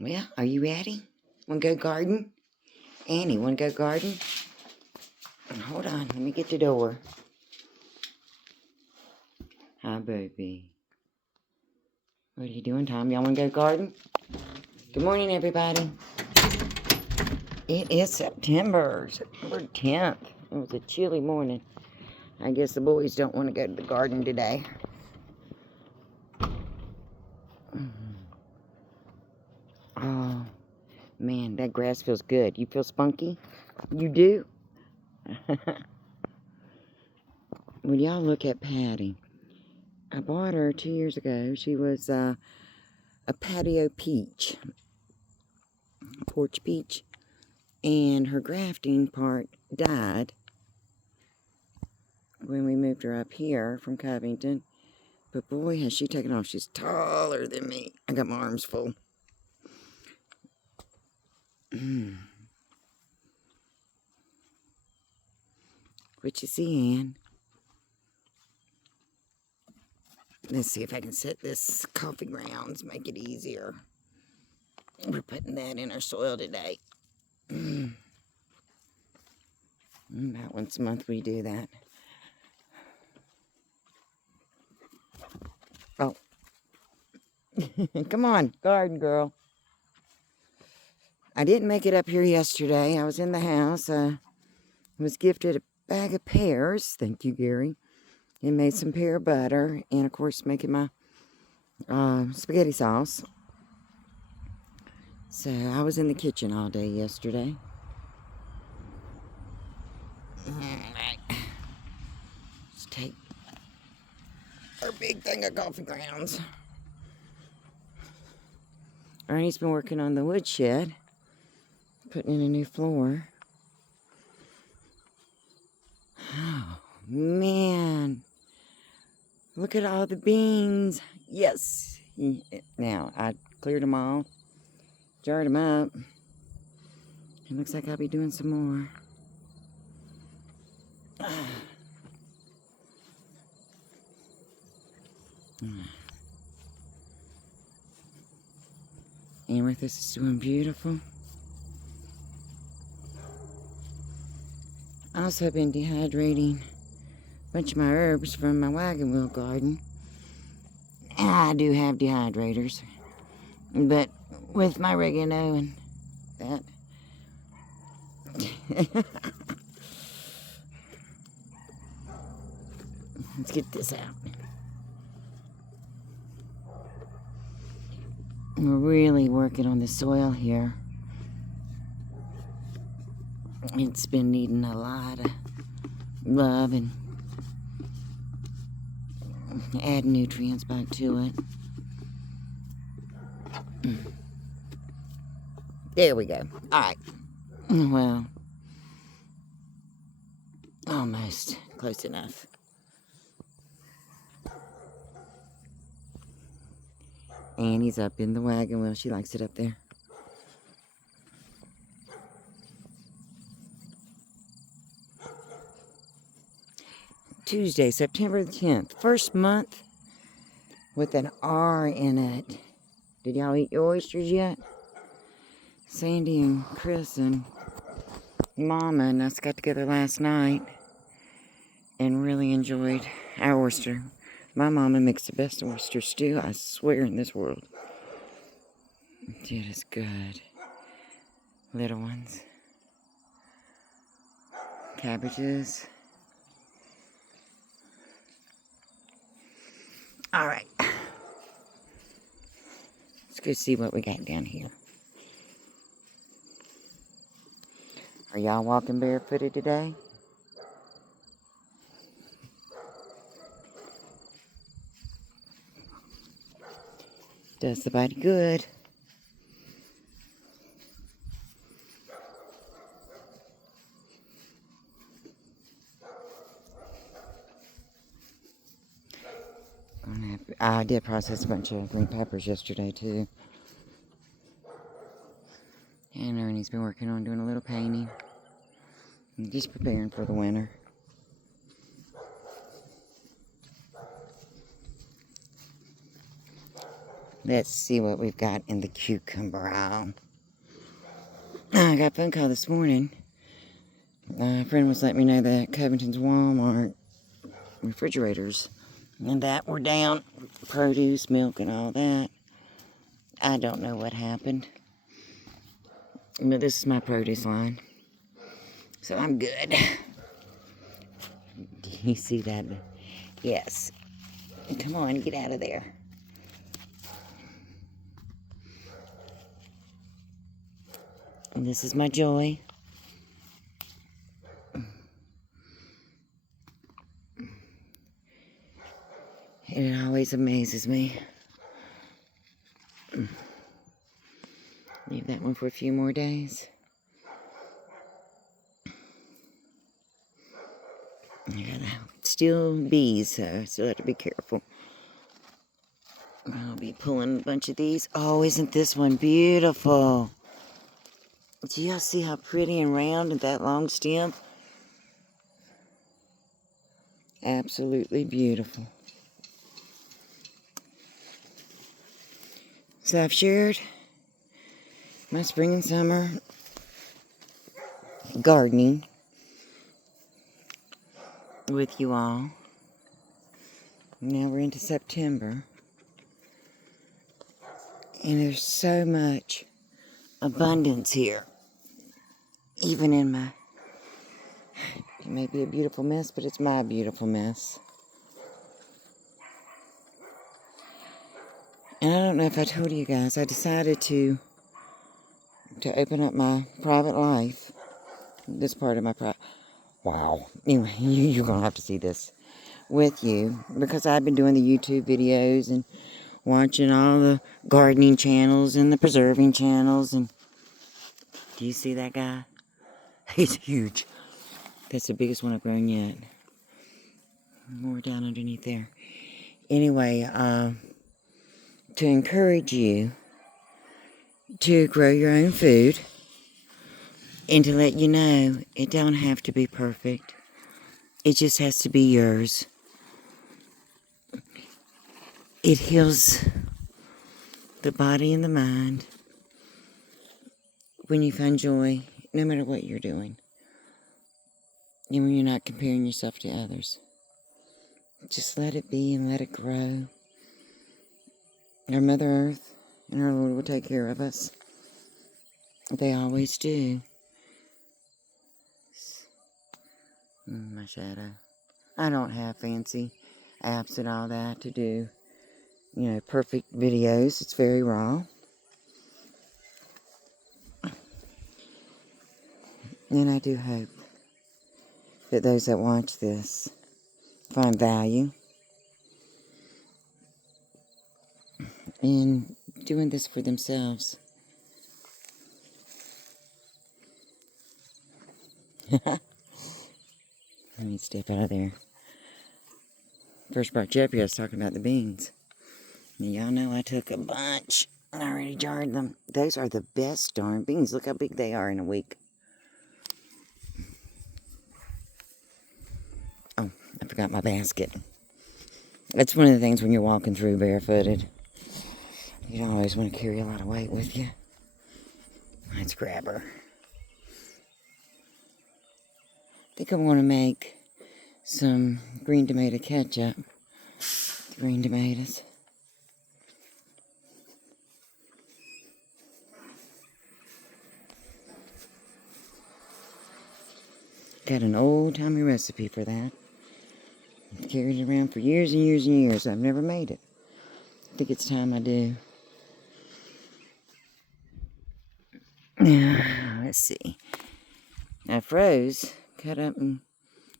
Well, are you ready? Want to go garden? Annie, want to go garden? Hold on, let me get the door. Hi, baby. What are you doing, Tom? Y'all want to go garden? Good morning, everybody. It is September 10th. It was a chilly morning. I guess the boys don't want to go to the garden today. Oh, man, that grass feels good. You feel spunky? You do? When y'all look at Patty, I bought her 2 years ago. She was a patio peach, a porch peach, and her grafting part died when we moved her up here from Covington. But boy, has she taken off. She's taller than me. I got my arms full. What you see, Ann? Let's see if I can set this coffee grounds, make it easier. We're putting that in our soil today. About once a month we do that. Oh. Come on, garden girl. I didn't make it up here yesterday. I was in the house. I was gifted a bag of pears. Thank you, Gary. And made some pear butter. And, of course, making my spaghetti sauce. So, I was in the kitchen all day yesterday. Alright. Let's take our big thing of coffee grounds. Ernie's been working on the woodshed. Putting in a new floor. Oh, man. Look at all the beans. Yes. Now, I cleared them all. Jarred them up. It looks like I'll be doing some more. Amethyst is doing beautiful. I also have been dehydrating a bunch of my herbs from my wagon wheel garden. I do have dehydrators, but with my oregano and that. Let's get this out. We're really working on the soil here. It's been needing a lot of love and add nutrients back to it. There we go. Alright. Well, almost close enough. Annie's up in the wagon wheel. She likes it up there. Tuesday, September the 10th. First month with an R in it. Did y'all eat your oysters yet? Sandy and Chris and Mama and us got together last night and really enjoyed our oyster. My mama makes the best oyster stew, I swear, in this world. It is good. Little ones. Cabbages. Alright. Let's go see what we got down here. Are y'all walking barefooted today? Does the body good. I did process a bunch of green peppers yesterday too. And Ernie's been working on doing a little painting. Just preparing for the winter. Let's see what we've got in the cucumber aisle. I got a phone call this morning. A friend was letting me know that Covington's Walmart refrigerators and that were down. Produce, milk, and all that. I don't know what happened. But this is my produce line. So I'm good. Do you see that? Yes. Come on, get out of there. And this is my joy. And it always amazes me. Leave that one for a few more days. I gotta still bees, so I still have to be careful. I'll be pulling a bunch of these. Oh, isn't this one beautiful? Do y'all see how pretty and round and that long stem? Absolutely beautiful. So I've shared my spring and summer gardening with you all. Now we're into September. And there's so much abundance here. Even in my, it may be a beautiful mess, but it's my beautiful mess. And I don't know if I told you guys, I decided to open up my private life. This part of my private, wow. Anyway, you're going to have to see this with you. Because I've been doing the YouTube videos and watching all the gardening channels and the preserving channels. And do you see that guy? He's huge. That's the biggest one I've grown yet. More down underneath there. Anyway, to encourage you to grow your own food and to let you know it don't have to be perfect. It just has to be yours. It heals the body and the mind when you find joy, no matter what you're doing. And when you're not comparing yourself to others. Just let it be and let it grow. Our Mother Earth and our Lord will take care of us. They always do. My shadow. I don't have fancy apps and all that to do, perfect videos. It's very raw. And I do hope that those that watch this find value in doing this for themselves. Let me step out of there. First brought you up here, I was talking about the beans. And y'all know I took a bunch and I already jarred them. Those are the best darn beans. Look how big they are in a week. Oh, I forgot my basket. That's one of the things when you're walking through barefooted. You don't always want to carry a lot of weight with you. Let's grab her. I think I want to make some green tomato ketchup. Green tomatoes. Got an old-timey recipe for that. I've carried it around for years and years and years. I've never made it. I think it's time I do. Let's see. I froze, cut up in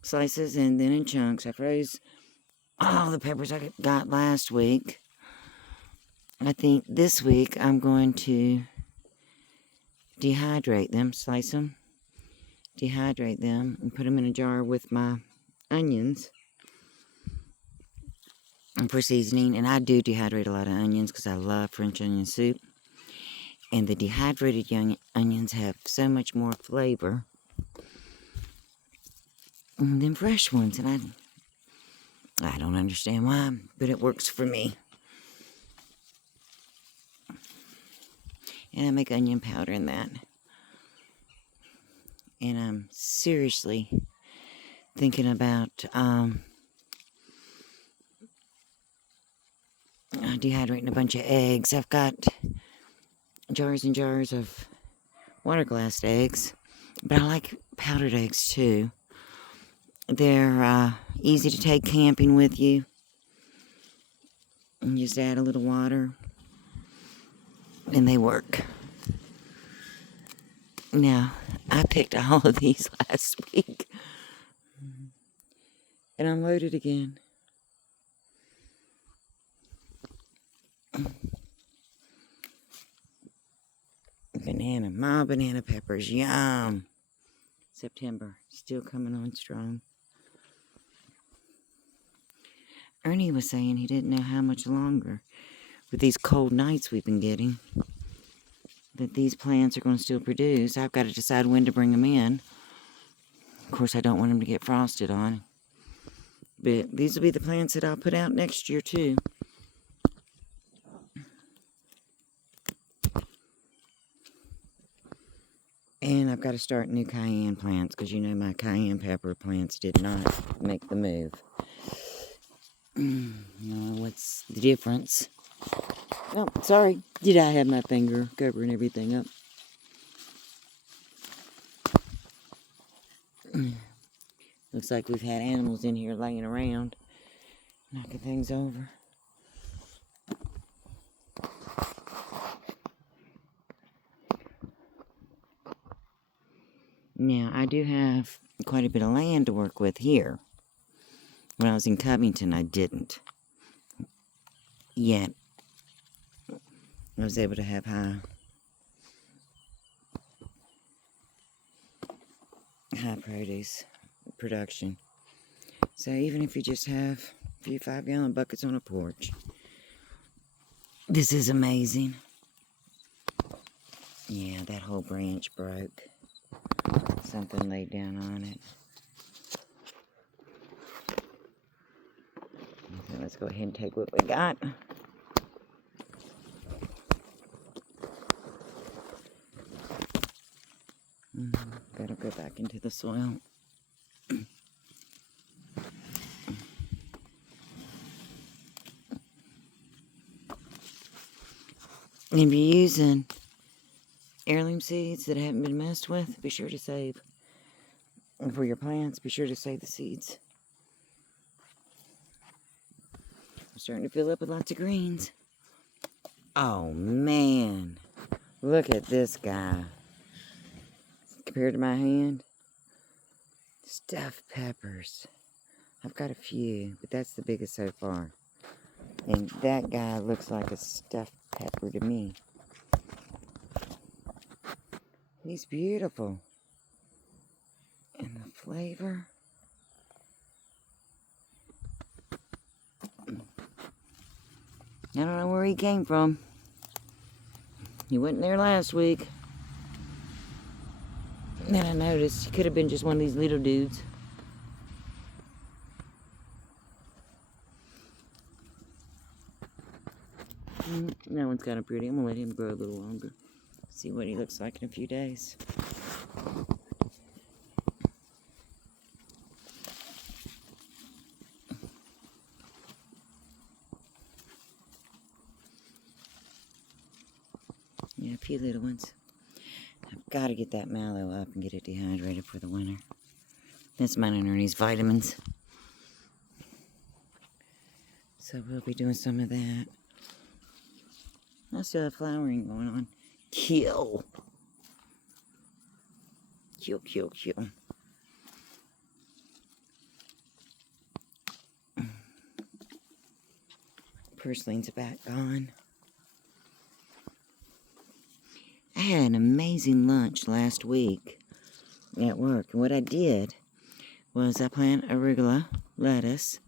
slices and then in chunks. I froze all the peppers I got last week. I think this week I'm going to dehydrate them, slice them, dehydrate them, and put them in a jar with my onions for seasoning. And I do dehydrate a lot of onions because I love French onion soup. And the dehydrated young onions have so much more flavor than fresh ones. And I don't understand why, but it works for me. And I make onion powder in that. And I'm seriously thinking about dehydrating a bunch of eggs. I've got jars and jars of water glassed eggs, but I like powdered eggs too. They're easy to take camping with you. And just add a little water, and they work. Now, I picked all of these last week, and I'm loaded again. Mild banana peppers, yum. September, still coming on strong. Ernie was saying he didn't know how much longer, with these cold nights we've been getting, that these plants are going to still produce. I've got to decide when to bring them in. Of course, I don't want them to get frosted on. But these will be the plants that I'll put out next year, too. And I've got to start new cayenne plants, because you know my cayenne pepper plants did not make the move. What's the difference? Oh, sorry. Did I have my finger covering everything up? Looks like we've had animals in here laying around, knocking things over. Now, I do have quite a bit of land to work with here. When I was in Covington, I didn't. Yet, I was able to have high produce production. So even if you just have a few 5-gallon buckets on a porch, this is amazing. Yeah, that whole branch broke. Something laid down on it. So let's go ahead and take what we got. That'll go back into the soil. And if you're using heirloom seeds that haven't been messed with, be sure to save. And for your plants, be sure to save the seeds. I'm starting to fill up with lots of greens. Oh man, look at this guy. Compared to my hand, stuffed peppers. I've got a few, but that's the biggest so far. And that guy looks like a stuffed pepper to me. He's beautiful. And the flavor. I don't know where he came from. He wasn't there last week. And then I noticed he could have been just one of these little dudes. That one's kind of pretty. I'm going to let him grow a little longer. See what he looks like in a few days. Yeah, a few little ones. I've got to get that mallow up and get it dehydrated for the winter. That's mine and Ernie's vitamins. So we'll be doing some of that. I still have flowering going on. Kill. Kill, kill, kill. Pursling's back on. I had an amazing lunch last week at work. And what I did was I planted arugula, lettuce,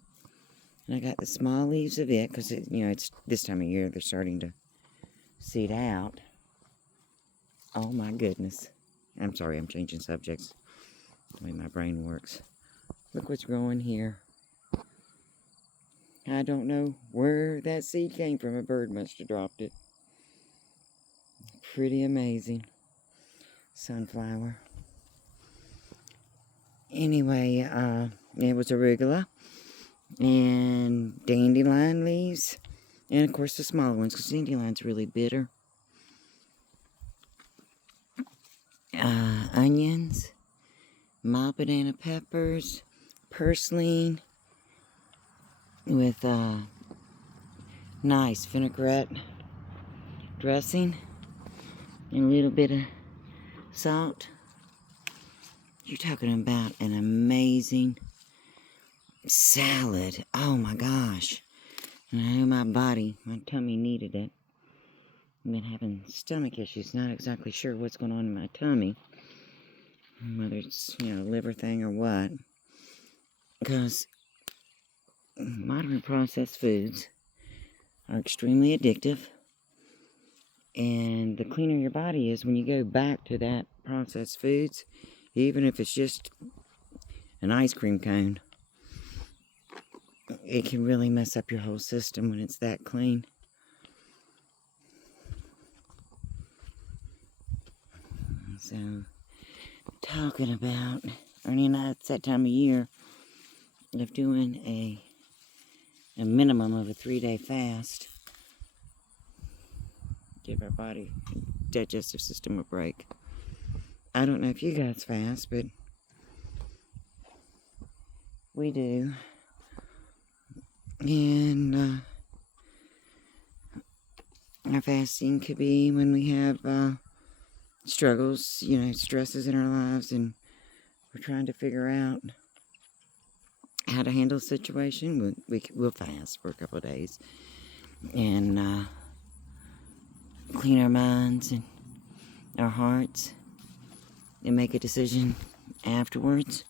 and I got the small leaves of it because, it's this time of year they're starting to seed out. Oh my goodness. I'm sorry, I'm changing subjects. The way my brain works. Look what's growing here. I don't know where that seed came from. A bird must have dropped it. pretty amazing. Sunflower. Anyway, it was arugula and dandelion leaves. And of course the smaller ones, because dandelion's really bitter. Onions, mild banana peppers, purslane with nice vinaigrette dressing and a little bit of salt. You're talking about an amazing salad. Oh my gosh. And I know my tummy needed it. I've been having stomach issues, not exactly sure what's going on in my tummy. Whether it's, liver thing or what. Because modern processed foods are extremely addictive. And the cleaner your body is when you go back to that processed foods, even if it's just an ice cream cone, it can really mess up your whole system when it's that clean. So, talking about, it's that time of year of doing a minimum of a 3-day fast. Give our body, digestive system a break. I don't know if you guys fast, but we do. And our fasting could be when we have struggles, stresses in our lives, and we're trying to figure out how to handle the situation. We'll fast for a couple of days and clean our minds and our hearts and make a decision afterwards.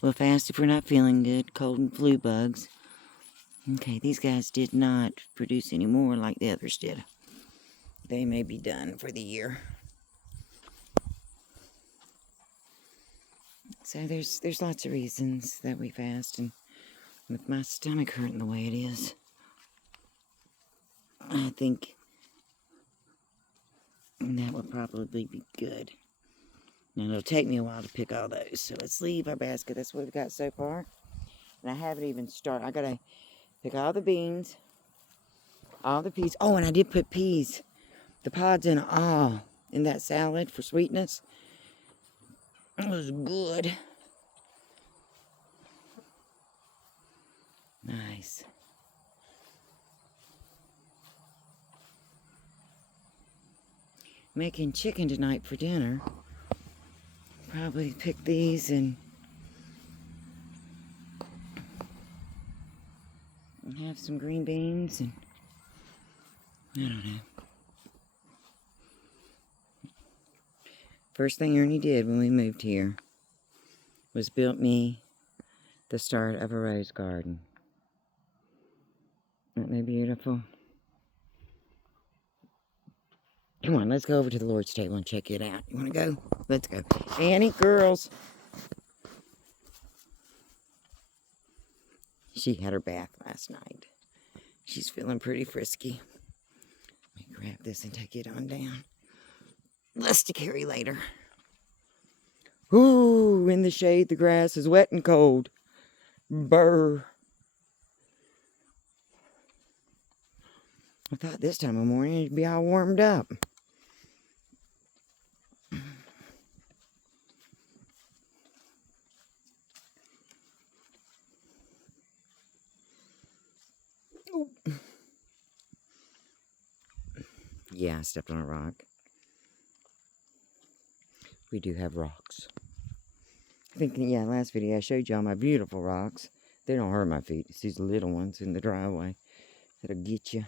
We'll fast if we're not feeling good, cold and flu bugs. Okay, these guys did not produce any more like the others did. They may be done for the year. So there's lots of reasons that we fast, and with my stomach hurting the way it is, I think that would probably be good. Now it'll take me a while to pick all those, so let's leave our basket. That's what we've got so far. And I haven't even started. I gotta pick all the beans, all the peas. Oh, and I did put peas, the pods in that salad for sweetness. It was good. Nice. Making chicken tonight for dinner. Probably pick these and have some green beans and I don't know. First thing Ernie did when we moved here was built me the start of a rose garden. Isn't that beautiful? Come on, let's go over to the Lord's table and check it out. You want to go? Let's go. Annie, girls. She had her bath last night. She's feeling pretty frisky. Let me grab this and take it on down. Less to carry later. Ooh, in the shade, the grass is wet and cold. Brr. I thought this time of morning it'd be all warmed up. Ooh. Yeah, I stepped on a rock. We do have rocks. I think, last video I showed y'all my beautiful rocks. They don't hurt my feet. It's these little ones in the driveway that'll get you.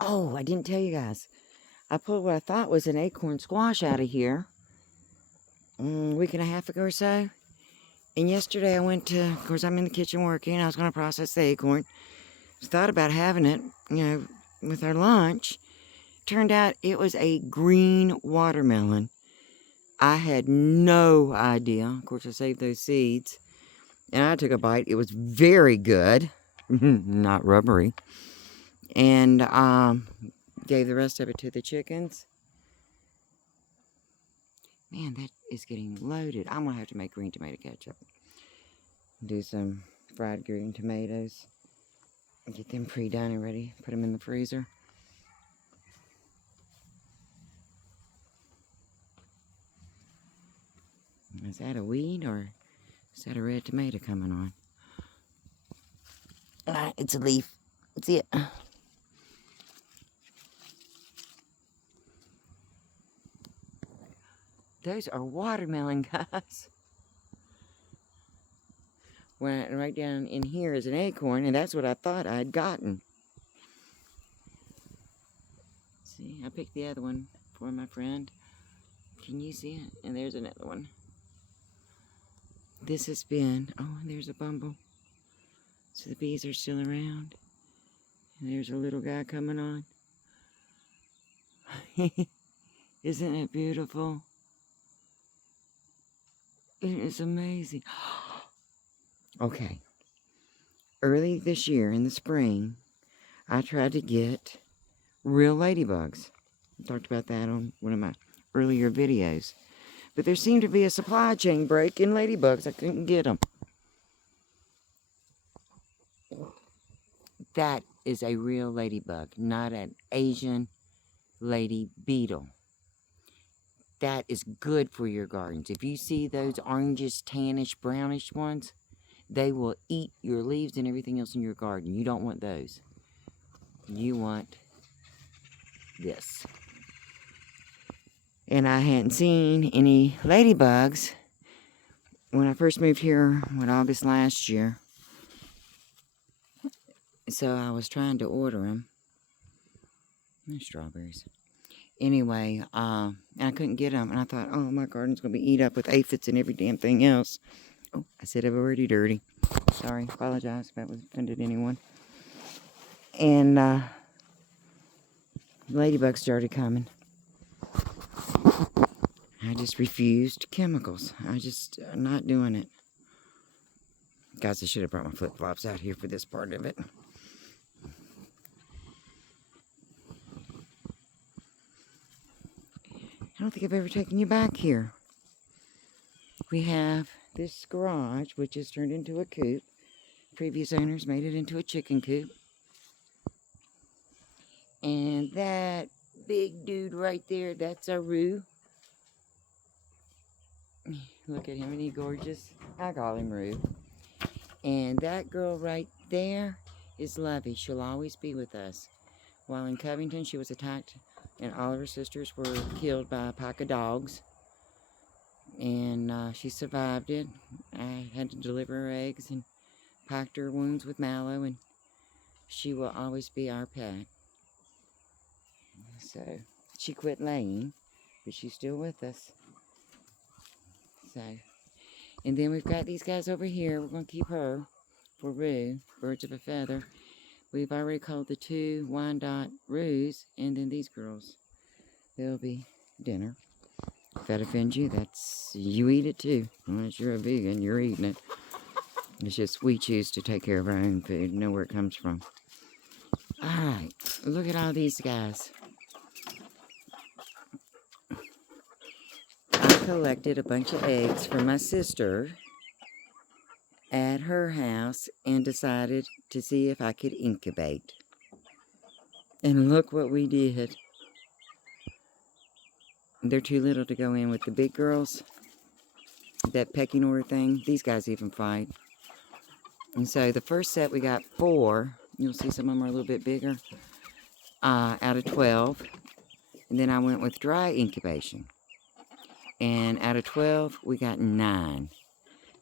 Oh, I didn't tell you guys. I pulled what I thought was an acorn squash out of here a week and a half ago or so. And yesterday I went to, of course I'm in the kitchen working. I was going to process the acorn. Thought about having it, with our lunch. Turned out it was a green watermelon. I had no idea. Of course, I saved those seeds. And I took a bite. It was very good. Not rubbery. And gave the rest of it to the chickens. Man, that is getting loaded. I'm going to have to make green tomato ketchup. Do some fried green tomatoes. Get them pre-done and ready. Put them in the freezer. Is that a weed or is that a red tomato coming on? It's a leaf. See it. Those are watermelon, guys. Right down in here is an acorn, and that's what I thought I had gotten. See, I picked the other one for my friend. Can you see it? And there's another one. This has been, oh, and there's a bumble. So the bees are still around. And there's a little guy coming on. Isn't it beautiful? It is amazing. Okay. Early this year in the spring, I tried to get real ladybugs. I talked about that on one of my earlier videos. But there seemed to be a supply chain break in ladybugs. I couldn't get them. That is a real ladybug, not an Asian lady beetle. That is good for your gardens. If you see those orangish, tannish, brownish ones, they will eat your leaves and everything else in your garden. You don't want those. You want this. And I hadn't seen any ladybugs when I first moved here in August last year. So I was trying to order them. There's strawberries. Anyway, and I couldn't get them. And I thought, oh, my garden's going to be eat up with aphids and every damn thing else. Oh, I said I've already dirty. Sorry, apologize if that was offended anyone. And ladybugs started coming. I just refused chemicals. I'm not doing it. Guys, I should have brought my flip-flops out here for this part of it. I don't think I've ever taken you back here. We have this garage, which is turned into a coop. Previous owners made it into a chicken coop. And that big dude right there, that's our Roo. Look at him, isn't he gorgeous? I call him Roo. And that girl right there is Lovey. She'll always be with us. While in Covington, she was attacked and all of her sisters were killed by a pack of dogs. And she survived it. I had to deliver her eggs and packed her wounds with mallow, and she will always be our pet. So, she quit laying, but she's still with us. So, and then we've got these guys over here. We're going to keep her for Roo, birds of a feather. We've already called the 2 Wyandotte Roos, and then these girls. They'll be dinner. If that offends you, you eat it too. Unless you're a vegan, you're eating it. It's just we choose to take care of our own food, know where it comes from. Alright, look at all these guys. I collected a bunch of eggs from my sister at her house and decided to see if I could incubate. And look what we did. They're too little to go in with the big girls. That pecking order thing. These guys even fight. And so the first set we got 4. You'll see some of them are a little bit bigger. Out of 12. And then I went with dry incubation. And out of 12, we got 9.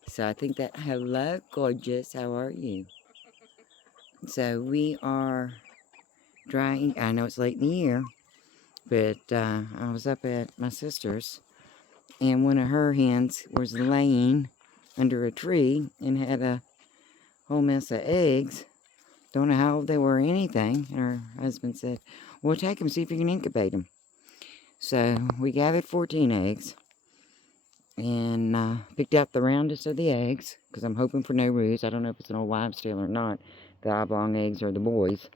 So I think that, hello, gorgeous, how are you? So we are drying, I know it's late in the year, but I was up at my sister's, and one of her hens was laying under a tree and had a whole mess of eggs. Don't know how old they were or anything. And her husband said, well, take them, see if you can incubate them. So we gathered 14 eggs. And picked out the roundest of the eggs, because I'm hoping for no roost. I don't know if it's an old wives' tale or not. The oblong eggs are the boys.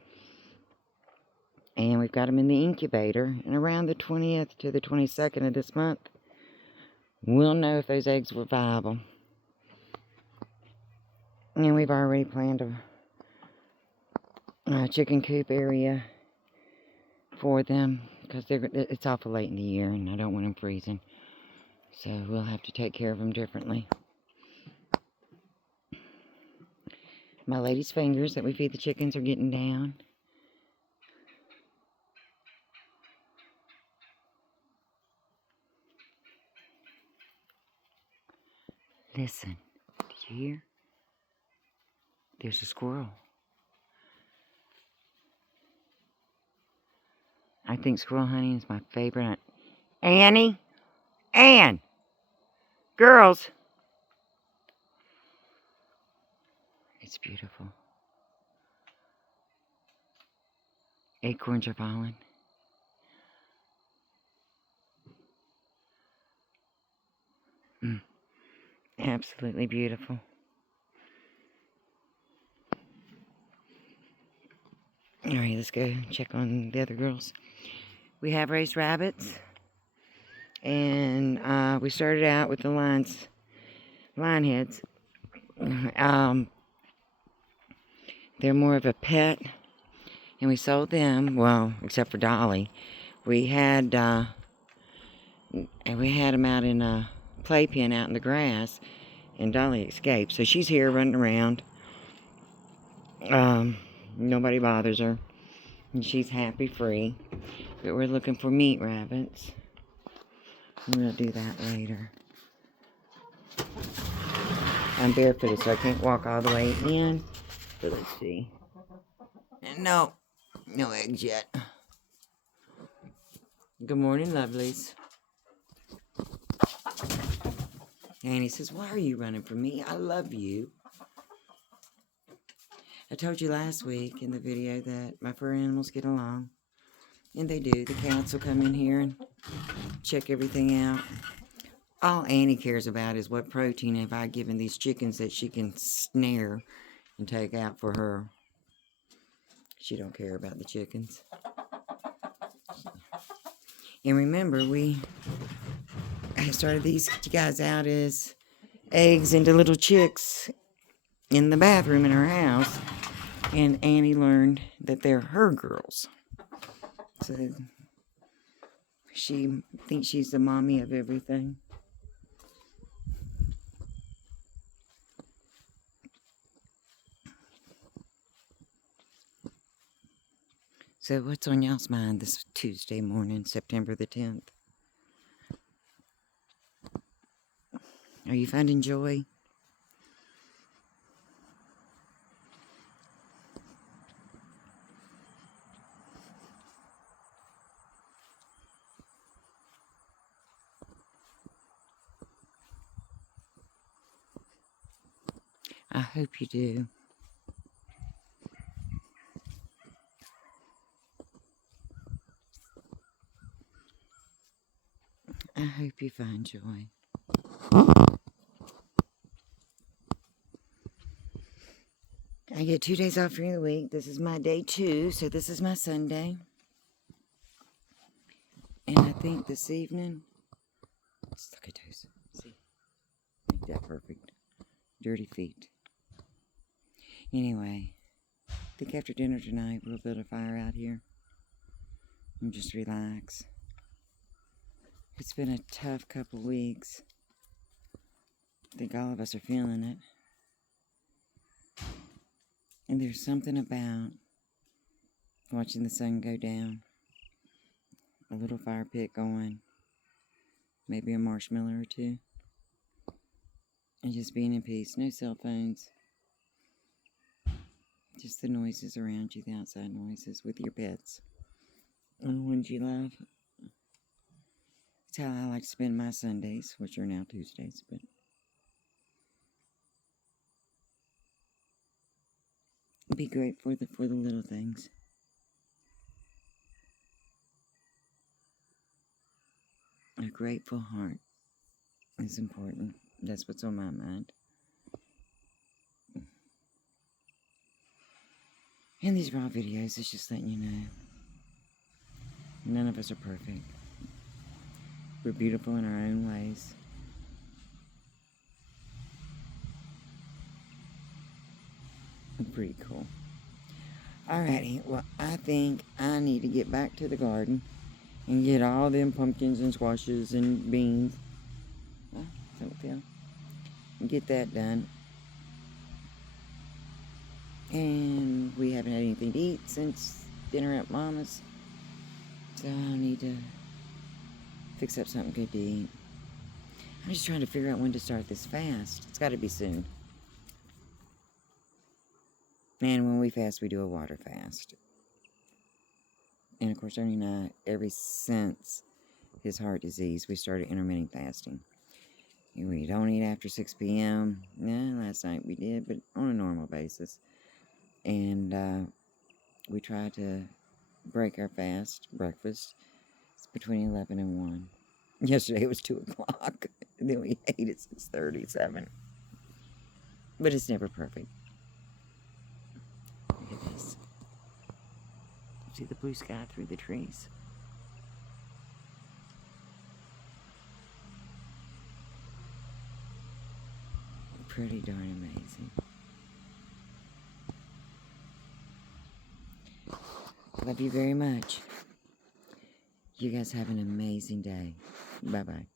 And we've got them in the incubator. And around the 20th to the 22nd of this month, we'll know if those eggs were viable. And we've already planned a chicken coop area for them, because it's awful late in the year and I don't want them freezing. So we'll have to take care of them differently. My lady's fingers that we feed the chickens are getting down. Listen, did you hear? There's a squirrel. I think squirrel hunting is my favorite. Annie? Ann! Girls! It's beautiful. Acorns are falling. Absolutely beautiful. Alright, let's go check on the other girls. We have raised rabbits. And we started out with the line heads. They're more of a pet. And we sold them, well, except for Dolly. We had them out in a playpen out in the grass. And Dolly escaped. So she's here running around. Nobody bothers her. And she's happy free. But we're looking for meat rabbits. We'll do that later. I'm barefooted, so I can't walk all the way in. But let's see. No eggs yet. Good morning, lovelies. Annie says, why are you running from me? I love you. I told you last week in the video that my fur animals get along. And they do. The cats will come in here and check everything out. All Annie cares about is what protein have I given these chickens that she can snare and take out for her. She don't care about the chickens. And remember, I started these guys out as eggs into little chicks in the bathroom in her house. And Annie learned that they're her girls. So she thinks she's the mommy of everything. So what's on y'all's mind this Tuesday morning, September the 10th? Are you finding joy? I hope you do. I hope you find joy. I get 2 days off during the week. This is my day 2, so this is my Sunday. And I think this evening, let's look at those. See, make that perfect. Dirty feet. Anyway, I think after dinner tonight, we'll build a fire out here and just relax. It's been a tough couple weeks. I think all of us are feeling it. And there's something about watching the sun go down, a little fire pit going, maybe a marshmallow or two, and just being in peace. No cell phones. Just the noises around you, the outside noises with your pets. And the ones you love. That's how I like to spend my Sundays, which are now Tuesdays, but be grateful for the little things. A grateful heart. is important. That's what's on my mind. And these raw videos is just letting you know, none of us are perfect. We're beautiful in our own ways. Pretty cool. Alrighty, well, I think I need to get back to the garden and get all them pumpkins and squashes and beans. Oh, don't feel. Get that done. And we haven't had anything to eat since dinner at Mama's. So I need to fix up something good to eat. I'm just trying to figure out when to start this fast. It's got to be soon. And when we fast, we do a water fast. And of course, Ernie and I, ever since his heart disease, we started intermittent fasting. We don't eat after 6 p.m. Yeah, last night we did, but on a normal basis. And we try to break our fast breakfast. It's between 11 and 1. Yesterday it was 2 o'clock. And then we ate at 6:37. But it's never perfect. Look at this. See the blue sky through the trees? Pretty darn amazing. Love you very much. You guys have an amazing day. Bye-bye.